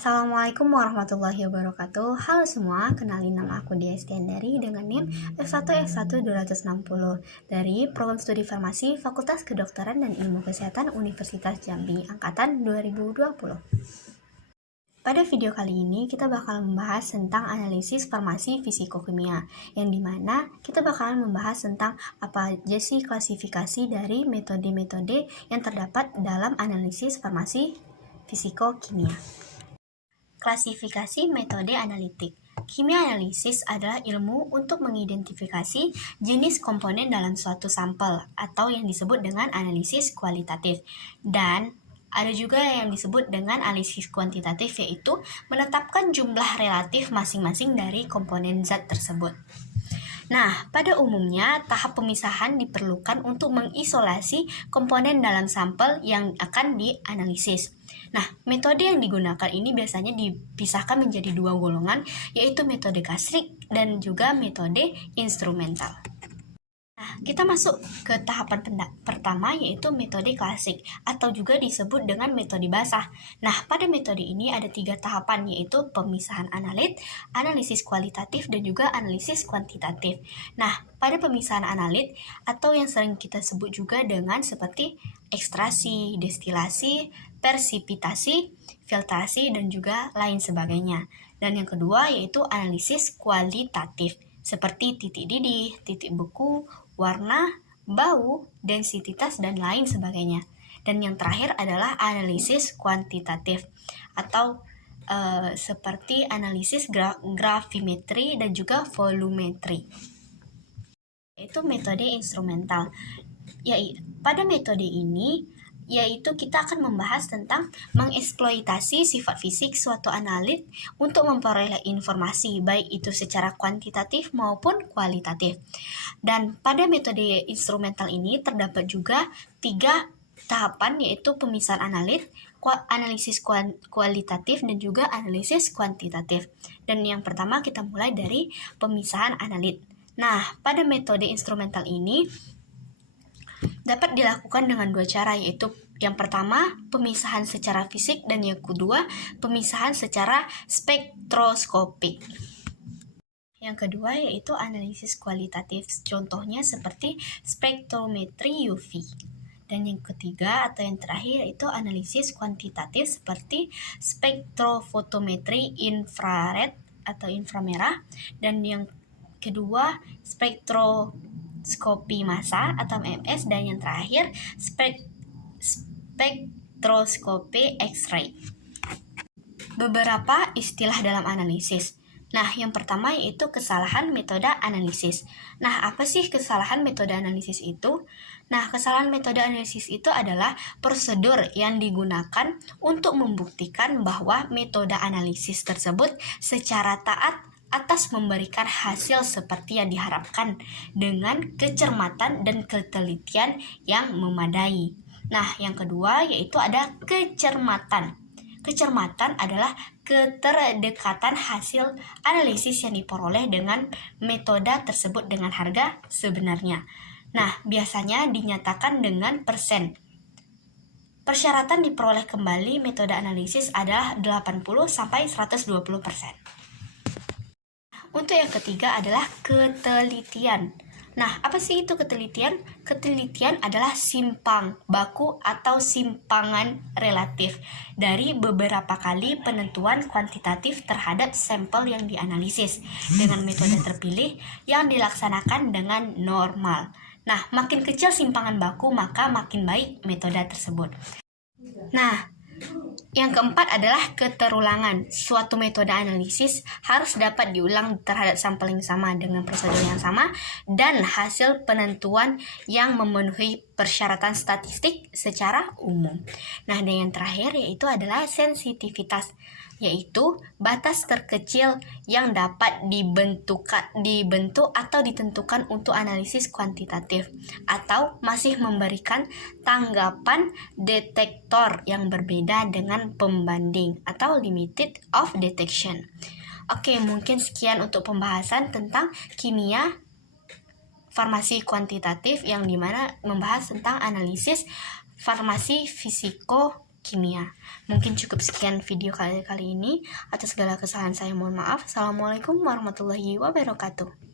Assalamualaikum warahmatullahi wabarakatuh. Halo semua, kenalin nama aku Dia Estiandari dengan NIM F1F1 260 dari Program Studi Farmasi Fakultas Kedokteran dan Ilmu Kesehatan Universitas Jambi Angkatan 2020. Pada video kali ini kita bakal membahas tentang analisis farmasi fisikokimia, yang dimana kita bakalan membahas tentang apa aja sih klasifikasi dari metode-metode yang terdapat dalam analisis farmasi fisikokimia. Klasifikasi metode analitik. Kimia analisis adalah ilmu untuk mengidentifikasi jenis komponen dalam suatu sampel atau yang disebut dengan analisis kualitatif. Dan ada juga yang disebut dengan analisis kuantitatif, yaitu menetapkan jumlah relatif masing-masing dari komponen zat tersebut. Nah, pada umumnya tahap pemisahan diperlukan untuk mengisolasi komponen dalam sampel yang akan dianalisis. Nah, metode yang digunakan ini biasanya dipisahkan menjadi dua golongan, yaitu metode klasik dan juga metode instrumental. Nah, kita masuk ke tahapan pertama, yaitu metode klasik atau juga disebut dengan metode basah. Nah, pada metode ini ada 3 tahapan, yaitu pemisahan analit, analisis kualitatif, dan juga analisis kuantitatif. Nah, pada pemisahan analit atau yang sering kita sebut juga dengan seperti ekstrasi, destilasi, persipitasi, filtrasi, dan juga lain sebagainya. Dan yang kedua yaitu analisis kualitatif, seperti titik didih, titik beku, warna, bau, densititas, dan lain sebagainya. Dan yang terakhir adalah analisis kuantitatif atau seperti analisis gravimetri dan juga volumetri. Itu metode instrumental. Pada metode ini yaitu kita akan membahas tentang mengeksploitasi sifat fisik suatu analit untuk memperoleh informasi, baik itu secara kuantitatif maupun kualitatif. Dan pada metode instrumental ini terdapat juga 3 tahapan, yaitu pemisahan analit, analisis kualitatif, dan juga analisis kuantitatif. Dan yang pertama kita mulai dari pemisahan analit. Nah, pada metode instrumental ini dapat dilakukan dengan 2 cara, yaitu yang pertama pemisahan secara fisik dan yang kedua pemisahan secara spektroskopik. Yang kedua yaitu analisis kualitatif, contohnya seperti spektrometri UV. Dan yang ketiga atau yang terakhir yaitu analisis kuantitatif seperti spektrofotometri infrared atau inframerah, dan yang kedua spektroskopi massa atau MS, dan yang terakhir spektroskopi X-ray. Beberapa istilah dalam analisis. Nah, yang pertama yaitu kesalahan metode analisis. Nah, apa sih kesalahan metode analisis itu? Nah, kesalahan metode analisis itu adalah prosedur yang digunakan untuk membuktikan bahwa metode analisis tersebut secara taat atas memberikan hasil seperti yang diharapkan dengan kecermatan dan ketelitian yang memadai. Nah, yang kedua yaitu ada kecermatan. Kecermatan adalah keterdekatan hasil analisis yang diperoleh dengan metode tersebut dengan harga sebenarnya. Nah, biasanya dinyatakan dengan persen. Persyaratan diperoleh kembali metode analisis adalah 80-120%. Untuk yang ketiga adalah ketelitian. Nah, apa sih itu ketelitian? Ketelitian adalah simpang baku atau simpangan relatif dari beberapa kali penentuan kuantitatif terhadap sampel yang dianalisis dengan metode terpilih yang dilaksanakan dengan normal. Nah, makin kecil simpangan baku, maka makin baik metode tersebut. Nah, yang keempat adalah keterulangan. Suatu metode analisis harus dapat diulang terhadap sampel yang sama dengan prosedur yang sama dan hasil penentuan yang memenuhi persyaratan statistik secara umum. Nah, dan yang terakhir yaitu adalah sensitivitas, yaitu batas terkecil yang dapat dibentuk atau ditentukan untuk analisis kuantitatif atau masih memberikan tanggapan detektor yang berbeda dengan pembanding atau limited of detection. Oke, mungkin sekian untuk pembahasan tentang kimia farmasi kuantitatif yang dimana membahas tentang analisis farmasi fisiko kimia. Mungkin cukup sekian video kali ini. Atas segala kesalahan saya mohon maaf. Assalamualaikum warahmatullahi wabarakatuh.